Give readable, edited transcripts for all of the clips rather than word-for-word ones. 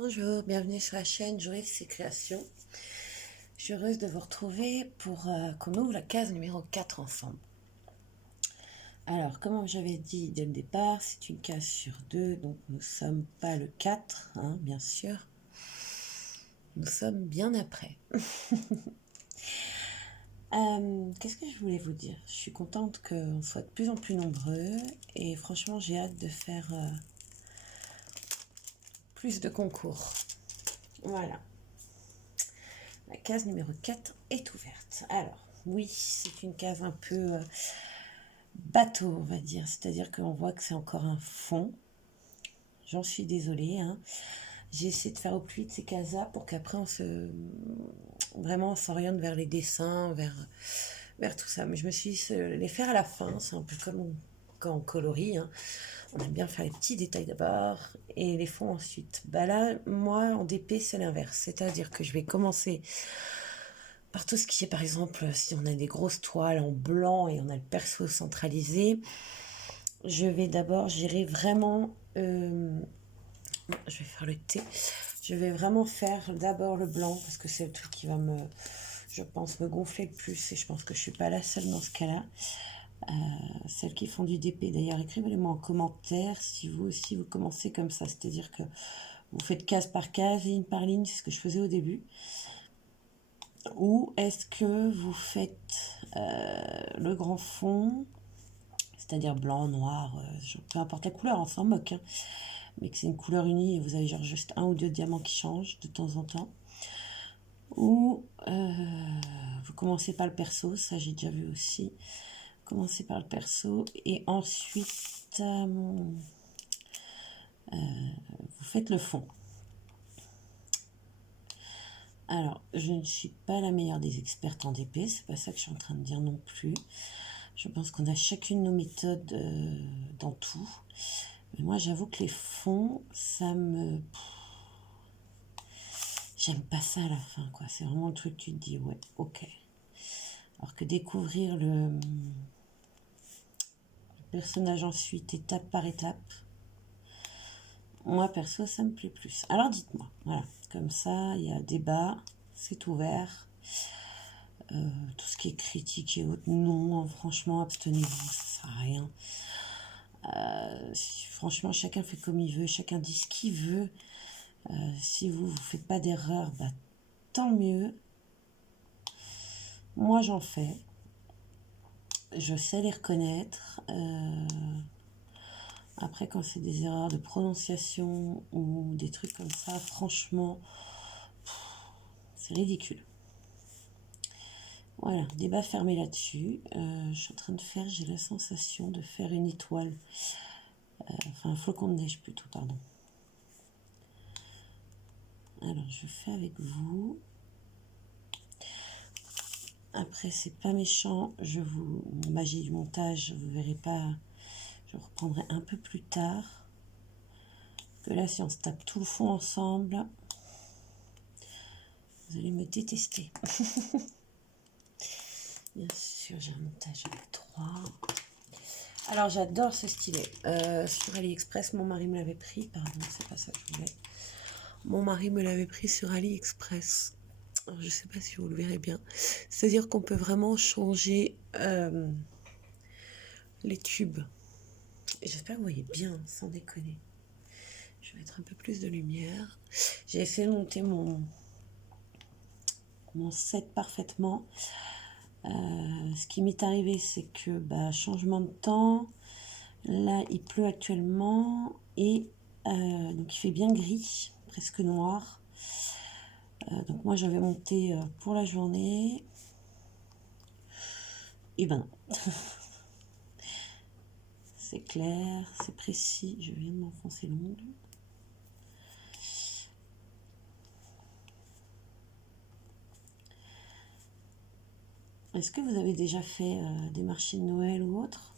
Bonjour, bienvenue sur la chaîne Joris et Créations. Je suis heureuse de vous retrouver pour qu'on ouvre la case numéro 4 ensemble. Alors, comme j'avais dit dès le départ, c'est une case sur 2, donc nous ne sommes pas le 4, bien sûr. Nous sommes bien après. Qu'est-ce que je voulais vous dire? Je suis contente qu'on soit de plus en plus nombreux et franchement, j'ai hâte de faire plus de concours. Voilà. La case numéro 4 est ouverte. Alors, oui, c'est une case un peu bateau, on va dire. C'est-à-dire qu'on voit que c'est encore un fond. J'en suis désolée. J'ai essayé de faire au plus vite ces cases-là pour qu'après on s'oriente vers les dessins, vers tout ça. Mais je me suis dit, les faire à la fin, c'est un peu comme quand on colorie. On aime bien faire les petits détails d'abord et les fonds ensuite. Là, moi, en DP, c'est l'inverse. C'est-à-dire que je vais commencer par tout ce qui est, par exemple, si on a des grosses toiles en blanc et on a le perso centralisé, je vais d'abord gérer vraiment... je vais faire le thé. Je vais vraiment faire d'abord le blanc parce que c'est le truc qui va je pense, me gonfler le plus et je pense que je suis pas la seule dans ce cas-là. Celles qui font du DP, d'ailleurs, écrivez-le-moi en commentaire si vous aussi vous commencez comme ça, c'est-à-dire que vous faites case par case, ligne par ligne, c'est ce que je faisais au début. Ou est-ce que vous faites le grand fond, c'est-à-dire blanc, noir, peu importe la couleur, on s'en moque, mais que c'est une couleur unie et vous avez genre juste un ou deux diamants qui changent de temps en temps. Ou vous commencez par le perso, ça j'ai déjà vu aussi. Commencez par le perso et ensuite vous faites le fond. Alors, je ne suis pas la meilleure des expertes en DP, c'est pas ça que je suis en train de dire non plus. Je pense qu'on a chacune nos méthodes dans tout. Mais moi, j'avoue que les fonds, j'aime pas ça à la fin, quoi. C'est vraiment le truc que tu te dis, ouais, ok. Alors que découvrir le personnage ensuite, étape par étape, moi, perso, ça me plaît plus. Alors, dites-moi, voilà. Comme ça, il y a débat, c'est ouvert. Tout ce qui est critique et autres, non, franchement, abstenez-vous, ça sert à rien. Franchement, chacun fait comme il veut, chacun dit ce qu'il veut. Si vous ne faites pas d'erreur, tant mieux. Moi, j'en fais. Je sais les reconnaître. Après, quand c'est des erreurs de prononciation ou des trucs comme ça, franchement, c'est ridicule. Voilà, débat fermé là-dessus. Je suis en train de faire, j'ai la sensation de faire une étoile. Enfin, un flocon de neige plutôt, pardon. Alors, je fais avec vous. Après, c'est pas méchant. Magie du montage, vous verrez pas. Je reprendrai un peu plus tard. Que là, si on se tape tout le fond ensemble, vous allez me détester. Bien sûr, j'ai un montage avec 3. Alors, j'adore ce stylet. Sur AliExpress, mon mari me l'avait pris. Pardon, c'est pas ça que je voulais. Mon mari me l'avait pris sur AliExpress. Alors, je ne sais pas si vous le verrez bien. C'est-à-dire qu'on peut vraiment changer les tubes. Et j'espère que vous voyez bien, sans déconner. Je vais mettre un peu plus de lumière. J'ai essayé de monter mon set parfaitement. Ce qui m'est arrivé, c'est que changement de temps. Là, il pleut actuellement et donc il fait bien gris, presque noir. Donc moi, j'avais monté pour la journée. Et ben non. C'est clair, c'est précis. Je viens de m'enfoncer l'ongle. Est-ce que vous avez déjà fait des marchés de Noël ou autre?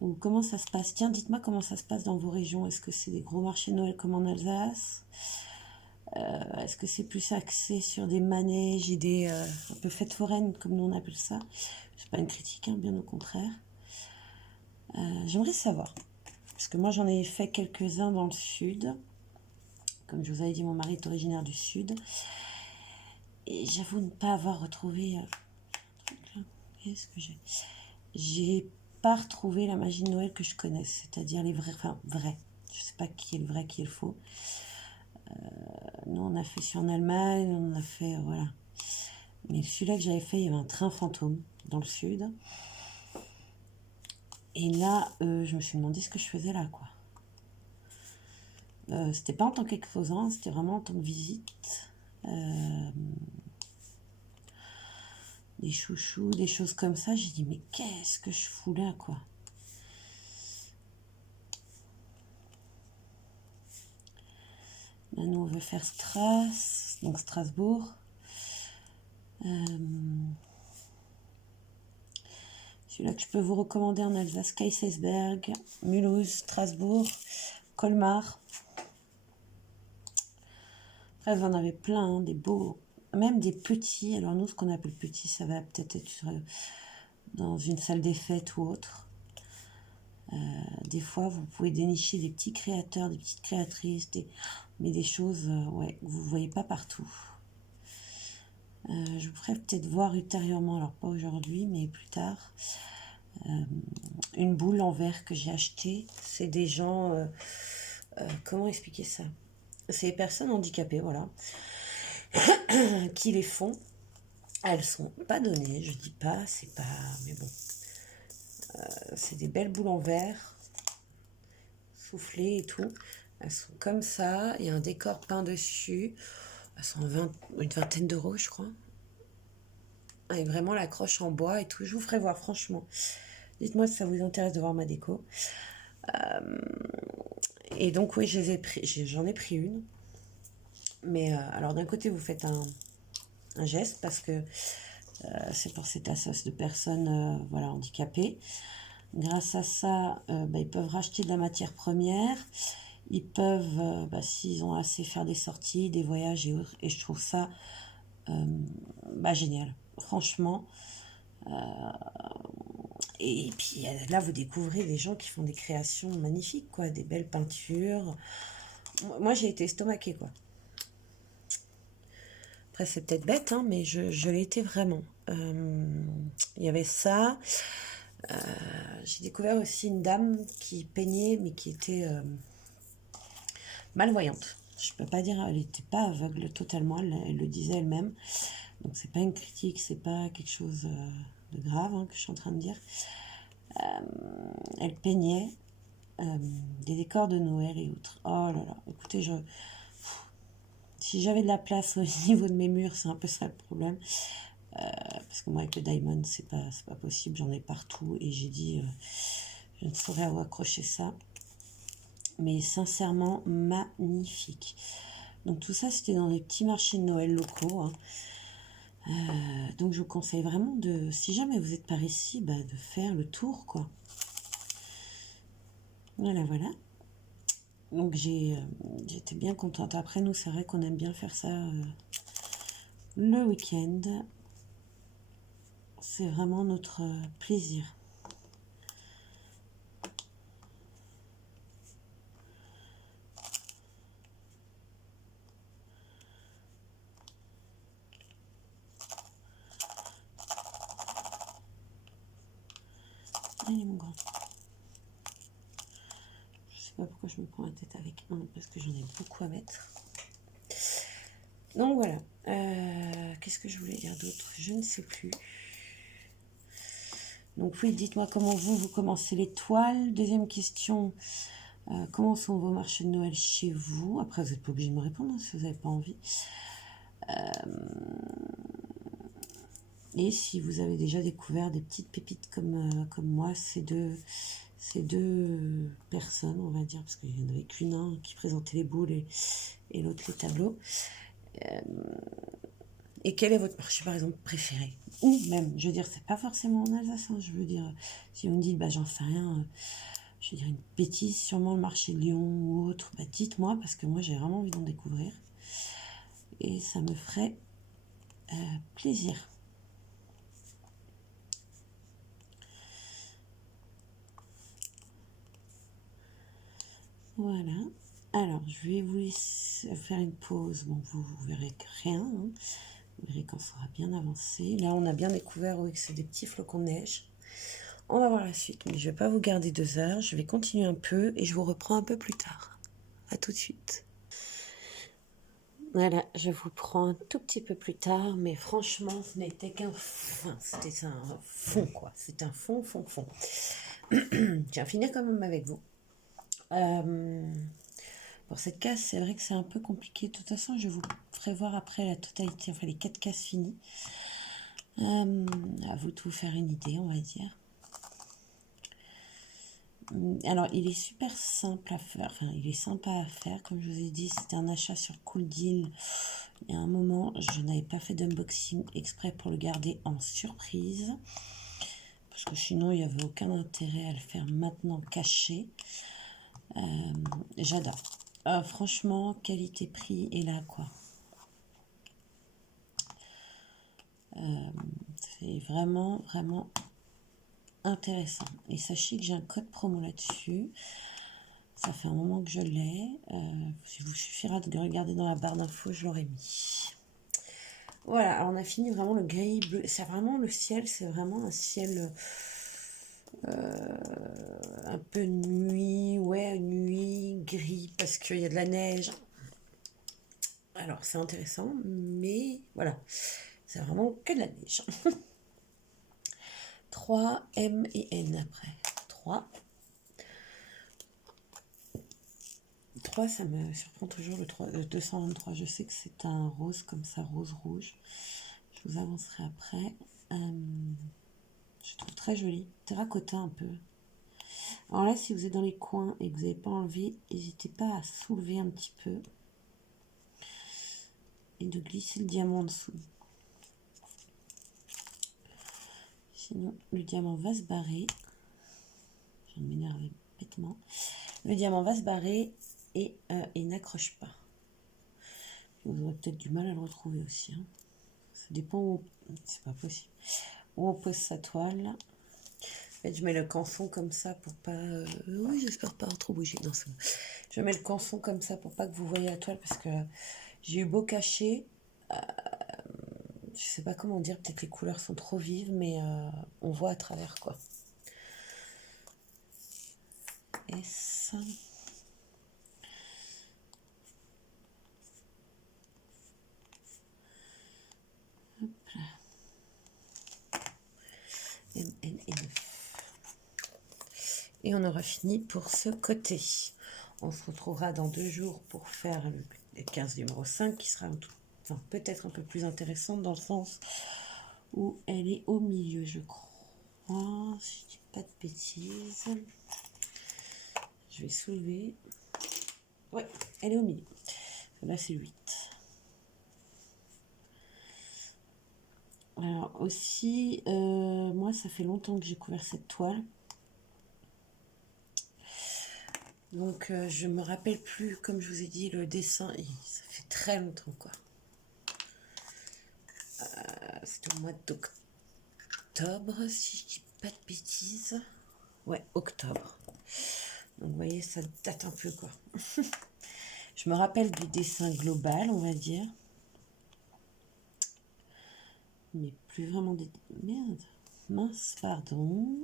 Ou comment ça se passe? Tiens, dites-moi comment ça se passe dans vos régions. Est-ce que c'est des gros marchés de Noël comme en Alsace? Est-ce que c'est plus axé sur des manèges et des un peu fêtes foraines, comme nous on appelle ça? C'est pas une critique, bien au contraire. J'aimerais savoir. parce que moi j'en ai fait quelques-uns dans le sud. Comme je vous avais dit, mon mari est originaire du sud. Et j'avoue ne pas avoir retrouvé... Qu'est-ce que j'ai? J'ai pas retrouvé la magie de Noël que je connaisse, c'est-à-dire les vrais, enfin vrais. Je sais pas qui est le vrai, qui est le faux. Nous on a fait celui en Allemagne, on a fait voilà. Mais celui-là que j'avais fait, il y avait un train fantôme dans le sud. Et là, je me suis demandé ce que je faisais là, quoi. C'était pas en tant qu'exposant, c'était vraiment en tant que visite. Des chouchous, des choses comme ça. J'ai dit, mais qu'est-ce que je fous là, quoi. Là, nous, on veut faire donc Strasbourg. Celui-là que je peux vous recommander en Alsace, Kaisersberg, Mulhouse, Strasbourg, Colmar. Après, vous en avez plein, hein, des beaux, même des petits. Alors nous, ce qu'on appelle petits, ça va peut-être être dans une salle des fêtes ou autre. Des fois, vous pouvez dénicher des petits créateurs, des petites créatrices, mais des choses ouais, que vous ne voyez pas partout. Je vous ferai peut-être voir ultérieurement, alors pas aujourd'hui, mais plus tard, une boule en verre que j'ai achetée. C'est des gens... comment expliquer ça? C'est des personnes handicapées, voilà, qui les font. Elles sont pas données, je dis pas, c'est pas... Mais bon, c'est des belles boules en verre, soufflées et tout. Elles sont comme ça, il y a un décor peint dessus. Elles sont une vingtaine d'euros, je crois. Et vraiment la croche en bois et tout. Je vous ferai voir, franchement. Dites-moi si ça vous intéresse de voir ma déco. Et donc, oui, j'en ai pris une. Mais alors, d'un côté, vous faites un geste parce que c'est pour cette association de personnes voilà, handicapées. Grâce à ça, ils peuvent racheter de la matière première. Ils peuvent, s'ils ont assez, faire des sorties, des voyages et autres. Et je trouve ça génial. Franchement. Et puis là, vous découvrez des gens qui font des créations magnifiques, quoi. Des belles peintures. Moi, j'ai été estomaquée, quoi. Après, c'est peut-être bête, hein, mais je l'ai été vraiment. Il y avait ça. J'ai découvert aussi une dame qui peignait, mais qui était malvoyante. Je peux pas dire, elle n'était pas aveugle totalement, elle le disait elle-même. Donc c'est pas une critique, c'est pas quelque chose de grave hein, que je suis en train de dire. Elle peignait des décors de Noël et autres. Oh là là, écoutez, si j'avais de la place au niveau de mes murs, c'est un peu ça le problème. Parce que moi avec le diamond, c'est pas possible, j'en ai partout et j'ai dit, je ne saurais où accrocher ça. Mais sincèrement, magnifique. Donc tout ça, c'était dans les petits marchés de Noël locaux. Hein. Donc je vous conseille vraiment de, si jamais vous êtes par ici, de faire le tour, quoi. Voilà, voilà. Donc j'étais bien contente. Après, nous, c'est vrai qu'on aime bien faire ça le week-end. C'est vraiment notre plaisir. Allez, mon grand. Je sais pas pourquoi je me prends la tête avec un, parce que j'en ai beaucoup à mettre. Donc voilà. Qu'est-ce que je voulais dire d'autre? Je ne sais plus. Donc oui, dites-moi comment vous commencez les toiles. Deuxième question, comment sont vos marchés de Noël chez vous? Après, vous n'êtes pas obligé de me répondre hein, si vous n'avez pas envie. Et si vous avez déjà découvert des petites pépites comme moi, ces deux personnes, on va dire, parce qu'il n'y en avait qu'une hein, qui présentait les boules et l'autre les tableaux. Et quel est votre marché, par exemple, préféré? Ou même, je veux dire, c'est pas forcément en Alsace, hein, je veux dire, si on me dit, j'en sais rien, je veux dire une bêtise, sûrement le marché de Lyon ou autre, dites-moi, parce que moi, j'ai vraiment envie d'en découvrir. Et ça me ferait plaisir. Voilà. Alors, je vais vous laisser faire une pause. Bon, vous verrez que rien. Hein. Vous verrez quand ça sera bien avancé. Là, on a bien découvert oui, que c'est des petits flocons de neige. On va voir la suite, mais je ne vais pas vous garder 2 heures. Je vais continuer un peu et je vous reprends un peu plus tard. À tout de suite. Voilà, je vous prends un tout petit peu plus tard, mais franchement, ce n'était qu'un... Enfin, c'était un fond, quoi. C'est un fond. Je vais finir quand même avec vous. Pour cette case, c'est vrai que c'est un peu compliqué. De toute façon, je vous ferai voir après la totalité, enfin les 4 cases finies. À vous de vous faire une idée, on va dire. Alors, il est super simple à faire. Enfin, il est sympa à faire. Comme je vous ai dit, c'était un achat sur Cool Deal. Il y a un moment, je n'avais pas fait d'unboxing exprès pour le garder en surprise. Parce que sinon, il n'y avait aucun intérêt à le faire maintenant caché. J'adore. Franchement, qualité-prix est là, quoi. C'est vraiment intéressant. Et sachez que j'ai un code promo là-dessus. Ça fait un moment que je l'ai. Il vous suffira de regarder dans la barre d'infos, je l'aurai mis. Voilà, alors on a fini vraiment le gris bleu. C'est vraiment le ciel, c'est vraiment un ciel un peu nuit, ouais, nuit, gris, parce qu'il y a de la neige. Alors c'est intéressant, mais voilà, c'est vraiment que de la neige. 3 M et N après. 3. 3, ça me surprend toujours le 223. Je sais que c'est un rose comme ça, rose-rouge. Je vous avancerai après. Je trouve très joli. Terracotta un peu. Alors là, si vous êtes dans les coins et que vous n'avez pas enlevé, n'hésitez pas à soulever un petit peu. Et de glisser le diamant en dessous. Sinon, le diamant va se barrer. Je viens de m'énerver bêtement. Le diamant va se barrer et n'accroche pas. Vous aurez peut-être du mal à le retrouver aussi. Hein. Ça dépend où... C'est pas possible. Où on pose sa toile. En fait, je mets le canson comme ça pour pas... Oui, j'espère pas trop bouger. Non, c'est bon. Je mets le canson comme ça pour pas que vous voyez la toile parce que j'ai eu beau cacher. Je sais pas comment dire, peut-être les couleurs sont trop vives, mais on voit à travers quoi. S. Hop là. M, N et 9. Et on aura fini pour ce côté. On se retrouvera dans 2 jours pour faire le 15 numéro 5 qui sera enfin, peut-être un peu plus intéressante dans le sens où elle est au milieu, je crois. Si je dis pas de bêtises. Je vais soulever. Ouais, elle est au milieu. Là, c'est 8. Alors aussi, moi, ça fait longtemps que j'ai couvert cette toile. Donc, je me rappelle plus, comme je vous ai dit, le dessin. Ça fait très longtemps, quoi. C'était au mois d'octobre, si je dis pas de bêtises. Ouais, octobre. Donc, vous voyez, ça date un peu, quoi. Je me rappelle du dessin global, on va dire. Mais plus vraiment des... Merde. Mince, pardon.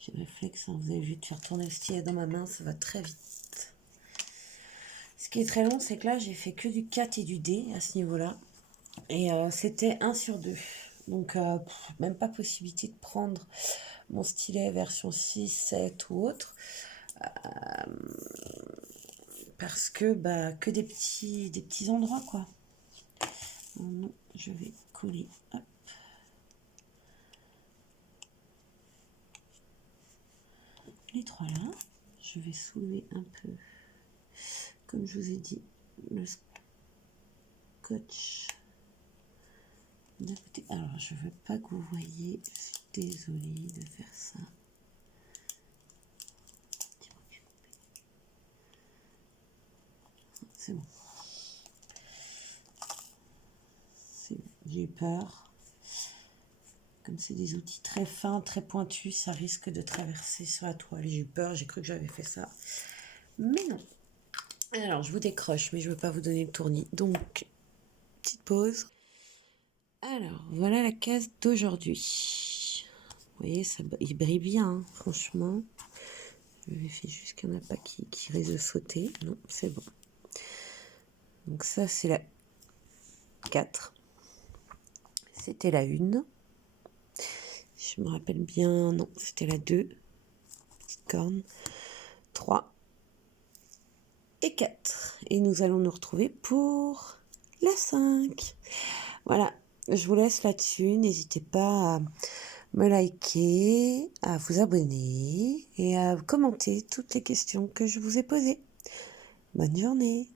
J'ai le réflexe, hein, vous avez vu, de faire tourner le stylet dans ma main, ça va très vite. Ce qui est très long, c'est que là, j'ai fait que du 4 et du D à ce niveau-là. Et c'était 1 sur 2. Donc, même pas possibilité de prendre mon stylet version 6, 7 ou autre. Parce que, que des petits endroits, quoi. Non, je vais coller. Hop. Les 3 là. Je vais soulever un peu, comme je vous ai dit, le scotch d'un côté. Alors, je veux pas que vous voyez. Je suis désolée de faire ça. C'est bon. J'ai eu peur. Comme c'est des outils très fins, très pointus, ça risque de traverser sur la toile. J'ai eu peur, j'ai cru que j'avais fait ça. Mais non. Alors, je vous décroche, mais je ne veux pas vous donner le tournis. Donc, petite pause. Alors, voilà la case d'aujourd'hui. Vous voyez, il brille bien, hein, franchement. Je vérifie juste qu'il n'y en a pas qui risque de sauter. Non, c'est bon. Donc ça, c'est la 4. C'était la 1. Je me rappelle bien, non, c'était la 2. Petite corne. 3 et 4. Et nous allons nous retrouver pour la 5. Voilà, je vous laisse là-dessus. N'hésitez pas à me liker, à vous abonner et à commenter toutes les questions que je vous ai posées. Bonne journée!